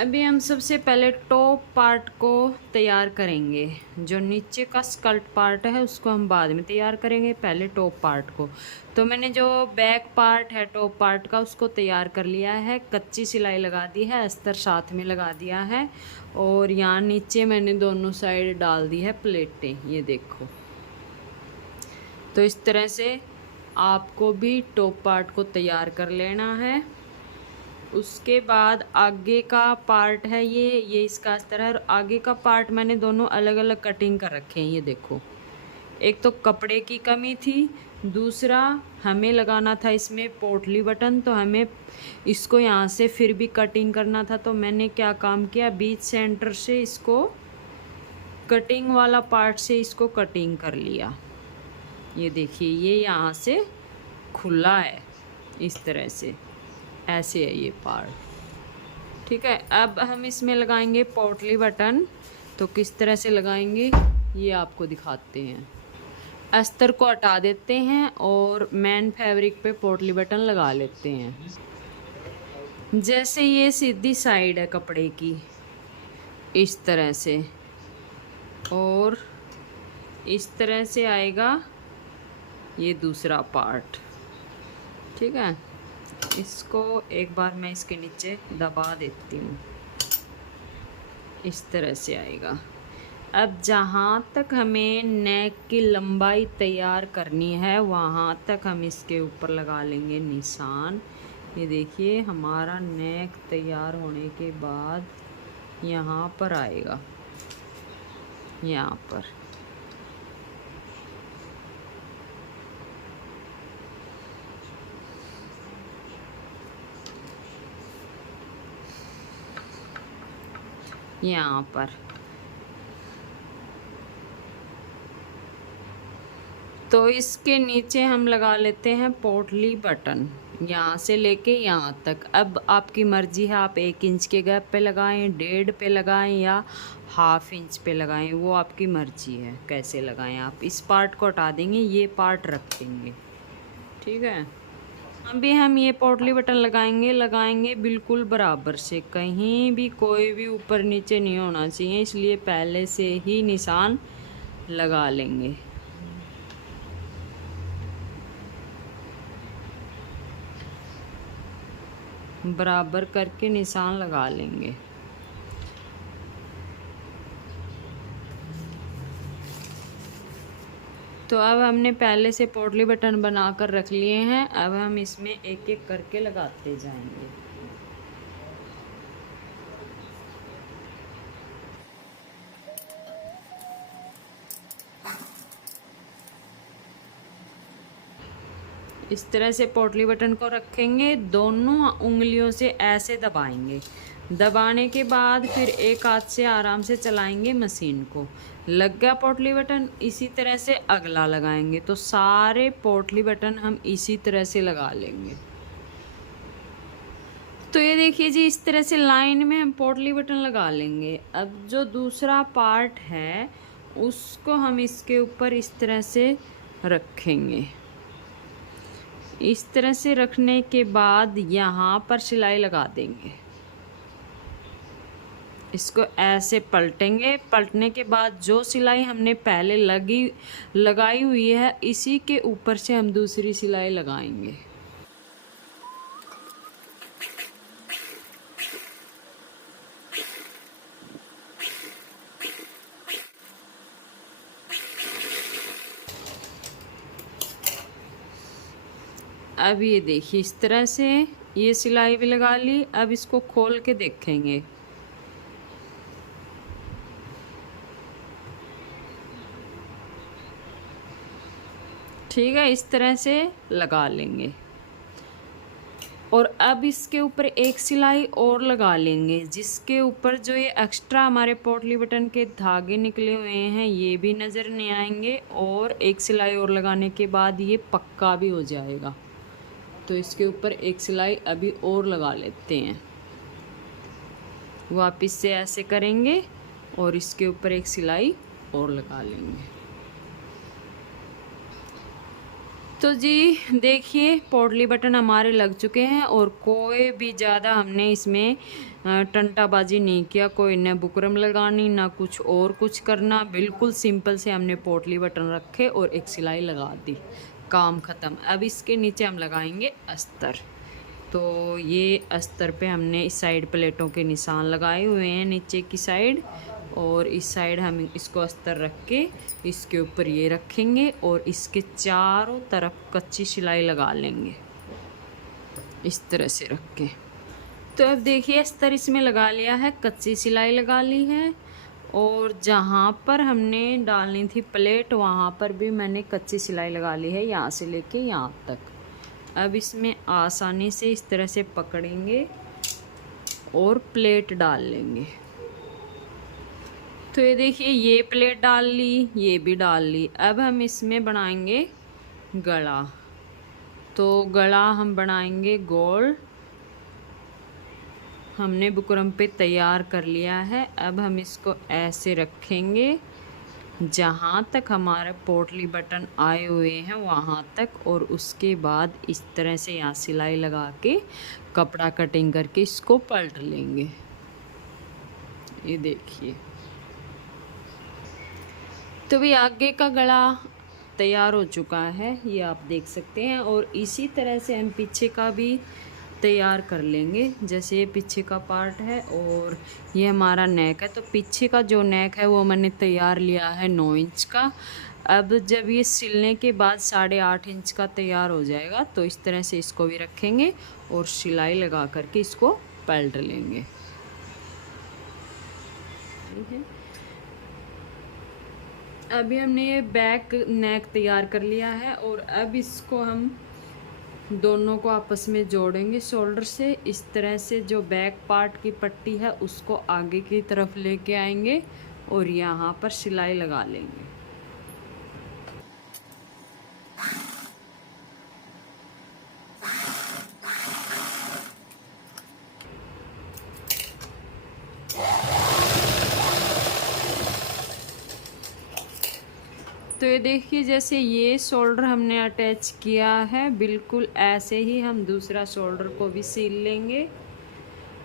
अभी हम सबसे पहले टॉप पार्ट को तैयार करेंगे। जो नीचे का स्कर्ट पार्ट है उसको हम बाद में तैयार करेंगे, पहले टॉप पार्ट को। तो मैंने जो बैक पार्ट है टॉप पार्ट का उसको तैयार कर लिया है, कच्ची सिलाई लगा दी है, अस्तर साथ में लगा दिया है। और यहाँ नीचे मैंने दोनों साइड डाल दी है प्लेटें, ये देखो। तो इस तरह से आपको भी टॉप पार्ट को तैयार कर लेना है। उसके बाद आगे का पार्ट है ये इसका अस्तर है। और आगे का पार्ट मैंने दोनों अलग अलग कटिंग कर रखे हैं, ये देखो। एक तो कपड़े की कमी थी, दूसरा हमें लगाना था इसमें पोटली बटन, तो हमें इसको यहाँ से फिर भी कटिंग करना था। तो मैंने क्या काम किया, बीच सेंटर से इसको कटिंग वाला पार्ट से इसको कटिंग कर लिया। ये देखिए, ये यहाँ से खुला है, इस तरह से ऐसे है ये पार्ट। ठीक है, अब हम इसमें लगाएंगे पोटली बटन। तो किस तरह से लगाएंगे ये आपको दिखाते हैं। अस्तर को हटा देते हैं और मेन फैब्रिक पे पोटली बटन लगा लेते हैं। जैसे ये सीधी साइड है कपड़े की, इस तरह से, और इस तरह से आएगा ये दूसरा पार्ट। ठीक है, इसको एक बार मैं इसके नीचे दबा देती हूँ, इस तरह से आएगा। अब जहाँ तक हमें नेक की लंबाई तैयार करनी है वहाँ तक हम इसके ऊपर लगा लेंगे निशान। ये देखिए, हमारा नेक तैयार होने के बाद यहाँ पर आएगा, यहाँ पर। यहाँ पर तो इसके नीचे हम लगा लेते हैं पोटली बटन, यहाँ से लेके यहाँ तक। अब आपकी मर्जी है, आप 1 इंच के गैप पे लगाएं, 1.5 पे लगाएं या 1/2 इंच पे लगाएं, वो आपकी मर्जी है कैसे लगाएं। आप इस पार्ट को हटा देंगे, ये पार्ट रख देंगे। ठीक है, अभी हम ये पोटली बटन लगाएंगे बिल्कुल बराबर से, कहीं भी कोई भी ऊपर नीचे नहीं होना चाहिए, इसलिए पहले से ही निशान लगा लेंगे। बराबर करके निशान लगा लेंगे। तो अब हमने पहले से पोटली बटन बनाकर रख लिए हैं, अब हम इसमें एक एक करके लगाते जाएंगे। इस तरह से पोटली बटन को रखेंगे, दोनों उंगलियों से ऐसे दबाएंगे। दबाने के बाद फिर एक हाथ से आराम से चलाएंगे मशीन को। लग गया पोटली बटन, इसी तरह से अगला लगाएंगे। तो सारे पोटली बटन हम इसी तरह से लगा लेंगे। तो ये देखिए जी, इस तरह से लाइन में हम पोटली बटन लगा लेंगे। अब जो दूसरा पार्ट है उसको हम इसके ऊपर इस तरह से रखेंगे। इस तरह से रखने के बाद यहाँ पर सिलाई लगा देंगे। इसको ऐसे पलटेंगे, पलटने के बाद जो सिलाई हमने पहले लगाई हुई है इसी के ऊपर से हम दूसरी सिलाई लगाएंगे। अब ये देखिए, इस तरह से ये सिलाई भी लगा ली। अब इसको खोल के देखेंगे। ठीक है, इस तरह से लगा लेंगे। और अब इसके ऊपर एक सिलाई और लगा लेंगे, जिसके ऊपर जो ये एक्स्ट्रा हमारे पोटली बटन के धागे निकले हुए हैं ये भी नज़र नहीं आएंगे। और एक सिलाई और लगाने के बाद ये पक्का भी हो जाएगा। तो इसके ऊपर एक सिलाई अभी और लगा लेते हैं। वापस से ऐसे करेंगे और इसके ऊपर एक सिलाई और लगा लेंगे। तो जी देखिए पोटली बटन हमारे लग चुके हैं और कोई भी ज़्यादा हमने इसमें टंटाबाजी नहीं किया, कोई ना बुकरम लगानी ना कुछ और कुछ करना, बिल्कुल सिंपल से हमने पोटली बटन रखे और एक सिलाई लगा दी, काम ख़त्म। अब इसके नीचे हम लगाएंगे अस्तर। तो ये अस्तर पे हमने इस साइड प्लेटों के निशान लगाए हुए हैं नीचे की साइड, और इस साइड हम इसको अस्तर रख के इसके ऊपर ये रखेंगे और इसके चारों तरफ कच्ची सिलाई लगा लेंगे इस तरह से रख के। तो अब देखिए अस्तर इसमें लगा लिया है, कच्ची सिलाई लगा ली है, और जहाँ पर हमने डालनी थी प्लेट वहाँ पर भी मैंने कच्ची सिलाई लगा ली है, यहाँ से लेके यहाँ तक। अब इसमें आसानी से इस तरह से पकड़ेंगे और प्लेट डाल लेंगे। तो ये देखिए ये प्लेट डाल ली, ये भी डाल ली। अब हम इसमें बनाएंगे गला। तो गला हम बनाएंगे गोल, हमने बुकरम पे तैयार कर लिया है। अब हम इसको ऐसे रखेंगे जहाँ तक हमारे पोटली बटन आए हुए हैं वहाँ तक, और उसके बाद इस तरह से यहाँ सिलाई लगा के कपड़ा कटिंग करके इसको पलट लेंगे। ये देखिए तो भी आगे का गला तैयार हो चुका है, ये आप देख सकते हैं। और इसी तरह से हम पीछे का भी तैयार कर लेंगे। जैसे ये पीछे का पार्ट है और ये हमारा नेक है, तो पीछे का जो नेक है वो मैंने तैयार लिया है 9 इंच का। अब जब ये सिलने के बाद 8.5 इंच का तैयार हो जाएगा तो इस तरह से इसको भी रखेंगे और सिलाई लगा करके इसको पलट लेंगे। अभी हमने ये बैक नेक तैयार कर लिया है और अब इसको हम दोनों को आपस में जोड़ेंगे शोल्डर से। इस तरह से जो बैक पार्ट की पट्टी है उसको आगे की तरफ लेके आएंगे और यहाँ पर सिलाई लगा लेंगे। तो ये देखिए जैसे ये शोल्डर हमने अटैच किया है, बिल्कुल ऐसे ही हम दूसरा शोल्डर को भी सिल लेंगे।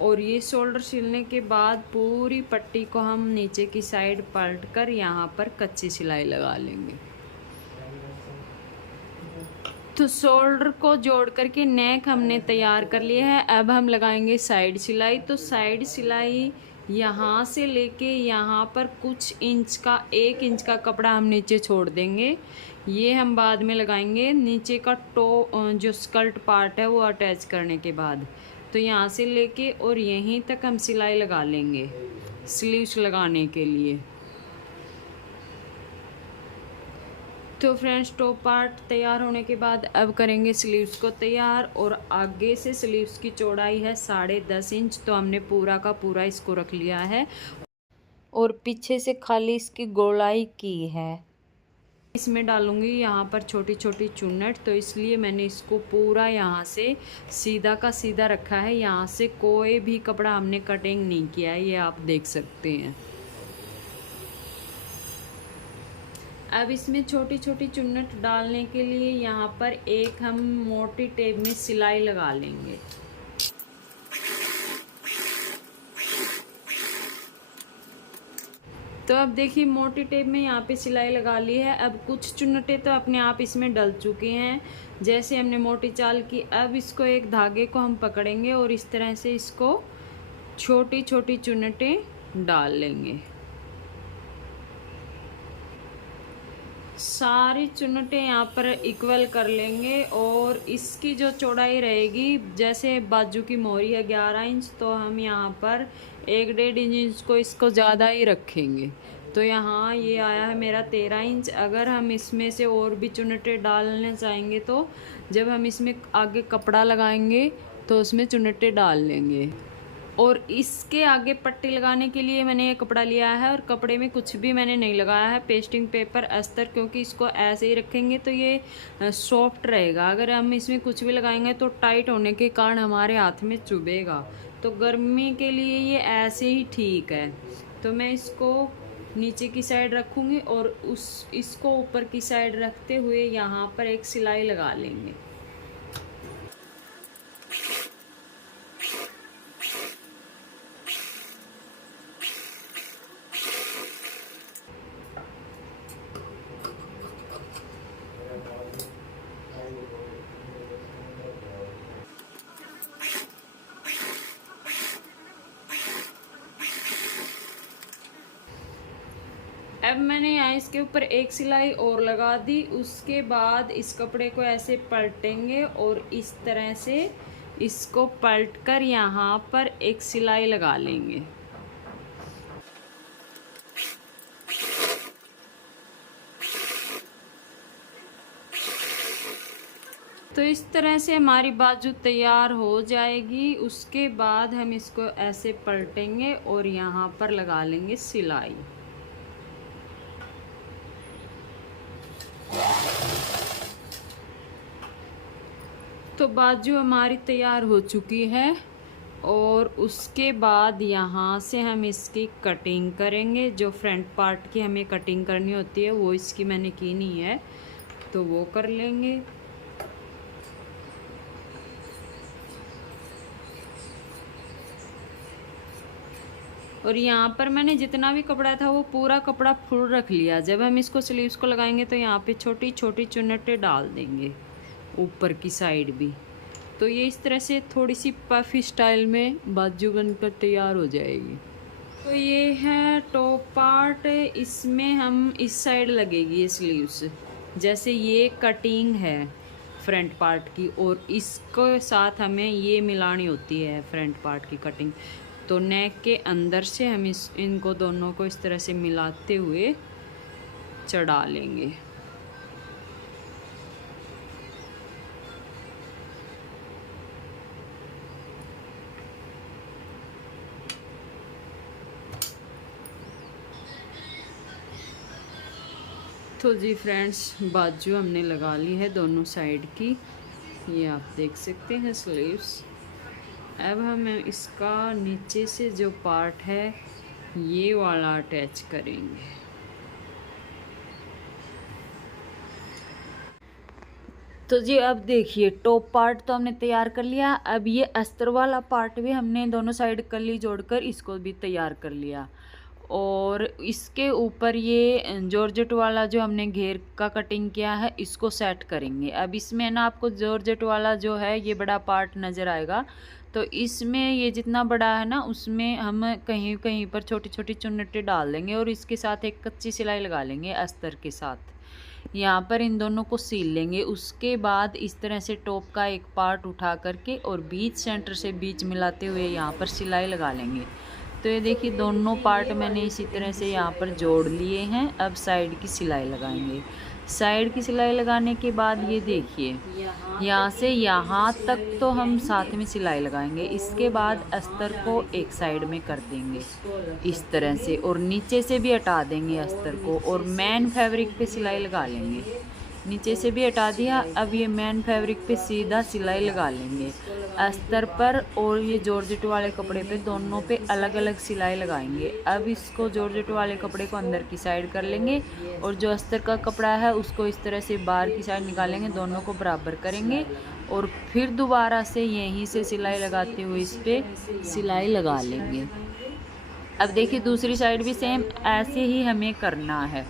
और ये शोल्डर सिलने के बाद पूरी पट्टी को हम नीचे की साइड पलट कर यहाँ पर कच्ची सिलाई लगा लेंगे। तो शोल्डर को जोड़ करके नेक हमने तैयार कर लिया है। अब हम लगाएंगे साइड सिलाई। तो साइड सिलाई यहाँ से लेके यहाँ पर कुछ इंच का 1 इंच का कपड़ा हम नीचे छोड़ देंगे, ये हम बाद में लगाएंगे नीचे का जो स्कर्ट पार्ट है वो अटैच करने के बाद। तो यहाँ से लेके और यहीं तक हम सिलाई लगा लेंगे स्लीव्स लगाने के लिए। तो फ्रेंड्स टॉप पार्ट तैयार होने के बाद अब करेंगे स्लीव्स को तैयार। और आगे से स्लीव्स की चौड़ाई है 10.5 इंच, तो हमने पूरा का पूरा इसको रख लिया है और पीछे से खाली इसकी गोलाई की है। इसमें डालूंगी यहाँ पर छोटी छोटी चुन्नट, तो इसलिए मैंने इसको पूरा यहाँ से सीधा का सीधा रखा है। यहाँ से कोई भी कपड़ा हमने कटिंग नहीं किया है, ये आप देख सकते हैं। अब इसमें छोटी छोटी चुन्नट डालने के लिए यहाँ पर एक हम मोटी टेप में सिलाई लगा लेंगे। तो अब देखिए मोटी टेप में यहाँ पे सिलाई लगा ली है। अब कुछ चुन्नटें तो अपने आप इसमें डल चुके हैं जैसे हमने मोटी चाल की। अब इसको एक धागे को हम पकड़ेंगे और इस तरह से इसको छोटी छोटी चुन्नटें डाल लेंगे। सारी चुन्नटें यहाँ पर इक्वल कर लेंगे और इसकी जो चौड़ाई रहेगी, जैसे बाजू की मोहरी है 11 इंच, तो हम यहाँ पर 1.5 इंच को इसको ज़्यादा ही रखेंगे। तो यहाँ ये आया है मेरा 13 इंच। अगर हम इसमें से और भी चुन्नटें डालने चाहेंगे तो जब हम इसमें आगे कपड़ा लगाएंगे तो उसमें चुन्नटें डाल लेंगे। और इसके आगे पट्टी लगाने के लिए मैंने ये कपड़ा लिया है और कपड़े में कुछ भी मैंने नहीं लगाया है, पेस्टिंग पेपर अस्तर, क्योंकि इसको ऐसे ही रखेंगे तो ये सॉफ्ट रहेगा। अगर हम इसमें कुछ भी लगाएंगे तो टाइट होने के कारण हमारे हाथ में चुभेगा। तो गर्मी के लिए ये ऐसे ही ठीक है। तो मैं इसको नीचे की साइड रखूँगी और इसको ऊपर की साइड रखते हुए यहाँ पर एक सिलाई लगा लेंगे। अब मैंने यहाँ इसके ऊपर एक सिलाई और लगा दी। उसके बाद इस कपड़े को ऐसे पलटेंगे और इस तरह से इसको पलटकर यहाँ पर एक सिलाई लगा लेंगे। तो इस तरह से हमारी बाजू तैयार हो जाएगी। उसके बाद हम इसको ऐसे पलटेंगे और यहाँ पर लगा लेंगे सिलाई। तो बाजू हमारी तैयार हो चुकी है और उसके बाद यहाँ से हम इसकी कटिंग करेंगे। जो फ्रंट पार्ट की हमें कटिंग करनी होती है वो इसकी मैंने की नहीं है, तो वो कर लेंगे। और यहाँ पर मैंने जितना भी कपड़ा था वो पूरा कपड़ा फुल रख लिया। जब हम इसको स्लीव्स को लगाएंगे तो यहाँ पे छोटी छोटी चुन्नटें डाल देंगे ऊपर की साइड भी। तो ये इस तरह से थोड़ी सी पफी स्टाइल में बाजू बनकर तैयार हो जाएगी। तो ये है टॉप पार्ट। इसमें हम इस साइड लगेगी ये स्लीव्स, जैसे ये कटिंग है फ्रंट पार्ट की और इसके साथ हमें ये मिलानी होती है फ्रंट पार्ट की कटिंग। तो नेक के अंदर से हम इनको दोनों को इस तरह से मिलाते हुए चढ़ा लेंगे। तो जी फ्रेंड्स, बाजू हमने लगा ली है दोनों साइड की, ये आप देख सकते हैं स्लीव्स। अब हम इसका नीचे से जो पार्ट है ये वाला अटैच करेंगे। तो जी अब देखिए टॉप पार्ट तो हमने तैयार कर लिया। अब ये अस्तर वाला पार्ट भी हमने दोनों साइड कली जोड़कर इसको भी तैयार कर लिया। और इसके ऊपर ये जॉर्जेट वाला जो हमने घेर का कटिंग किया है इसको सेट करेंगे। अब इसमें ना आपको जॉर्जेट वाला जो है ये बड़ा पार्ट नज़र आएगा, तो इसमें ये जितना बड़ा है ना उसमें हम कहीं कहीं पर छोटी छोटी चुन्नटें डाल देंगे और इसके साथ एक कच्ची सिलाई लगा लेंगे अस्तर के साथ। यहाँ पर इन दोनों को सील लेंगे। उसके बाद इस तरह से टॉप का एक पार्ट उठा करके और बीच सेंटर से बीच मिलाते हुए यहाँ पर सिलाई लगा लेंगे। तो ये देखिए दोनों पार्ट मैंने इसी तरह से यहाँ पर जोड़ लिए हैं। अब साइड की सिलाई लगाएंगे। साइड की सिलाई लगाने के बाद ये देखिए यहाँ से यहाँ तक तो हम साथ में सिलाई लगाएंगे। इसके बाद अस्तर को एक साइड में कर देंगे इस तरह से और नीचे से भी हटा देंगे अस्तर को और मेन फैब्रिक पे सिलाई लगा लेंगे। नीचे से भी हटा दिया। अब ये मेन फैब्रिक पे सीधा सिलाई लगा लेंगे अस्तर पर और ये जॉर्जेट वाले कपड़े पे दोनों पे अलग अलग सिलाई लगाएंगे। अब इसको जॉर्जेट वाले कपड़े को अंदर की साइड कर लेंगे और जो अस्तर का कपड़ा है उसको इस तरह से बाहर की साइड निकालेंगे, दोनों को बराबर करेंगे और फिर दोबारा से यहीं से सिलाई लगाते हुए इस पर सिलाई लगा लेंगे। अब देखिए दूसरी साइड भी सेम ऐसे ही हमें करना है।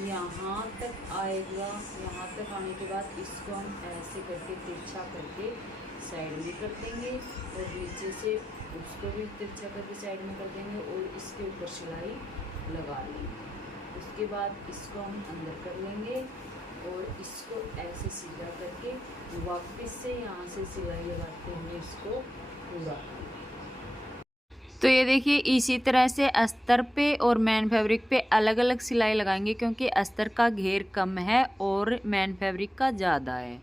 यहाँ तक आएगा। यहाँ तक आने के बाद इसको हम ऐसे करके तिरछा करके साइड में कर देंगे और नीचे से उसको भी तिरछा करके साइड में कर देंगे और इसके ऊपर सिलाई लगा लेंगे। उसके बाद इसको हम अंदर कर लेंगे और इसको ऐसे सीधा करके वापस से यहाँ से सिलाई लगाते हुए इसको पूरा। तो ये देखिए इसी तरह से अस्तर पे और मैन फैब्रिक पे अलग अलग सिलाई लगाएंगे क्योंकि अस्तर का घेर कम है और मैन फैब्रिक का ज़्यादा है।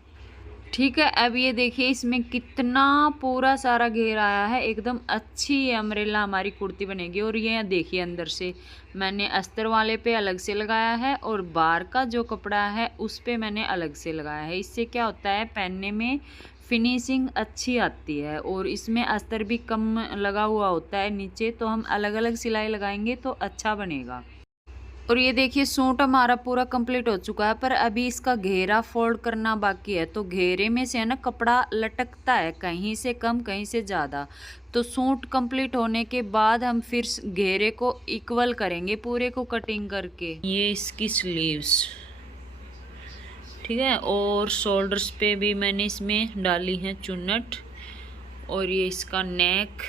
ठीक है, अब ये देखिए इसमें कितना पूरा सारा घेर आया है। एकदम अच्छी अम्ब्रेला हमारी कुर्ती बनेगी। और ये देखिए अंदर से मैंने अस्तर वाले पे अलग से लगाया है और बाहर का जो कपड़ा है उस पे मैंने अलग से लगाया है। इससे क्या होता है पहनने में फिनिशिंग अच्छी आती है। और इसमें अस्तर भी कम लगा हुआ होता है नीचे, तो हम अलग अलग सिलाई लगाएंगे तो अच्छा बनेगा। और ये देखिए सूट हमारा पूरा कंप्लीट हो चुका है, पर अभी इसका घेरा फोल्ड करना बाकी है। तो घेरे में से है ना कपड़ा लटकता है, कहीं से कम कहीं से ज़्यादा। तो सूट कंप्लीट होने के बाद हम फिर घेरे को इक्वल करेंगे पूरे को कटिंग करके। ये इसकी स्लीव्स, ठीक है। और शोल्डर्स पे भी मैंने इसमें डाली है चुन्नट। और ये इसका नेक,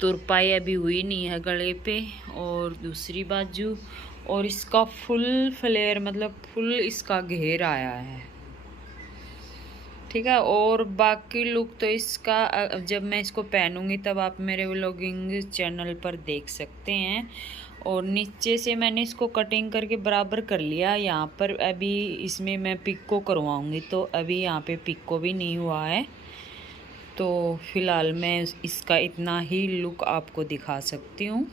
तुरपाई अभी हुई नहीं है गले पे। और दूसरी बाजू, और इसका फुल फ्लेयर मतलब फुल इसका घेर आया है, ठीक है। और बाकी लुक तो इसका जब मैं इसको पहनूंगी तब आप मेरे व्लॉगिंग चैनल पर देख सकते हैं। और नीचे से मैंने इसको कटिंग करके बराबर कर लिया। यहाँ पर अभी इसमें मैं पिको करवाऊंगी, तो अभी यहाँ पे पिको भी नहीं हुआ है। तो फिलहाल मैं इसका इतना ही लुक आपको दिखा सकती हूँ।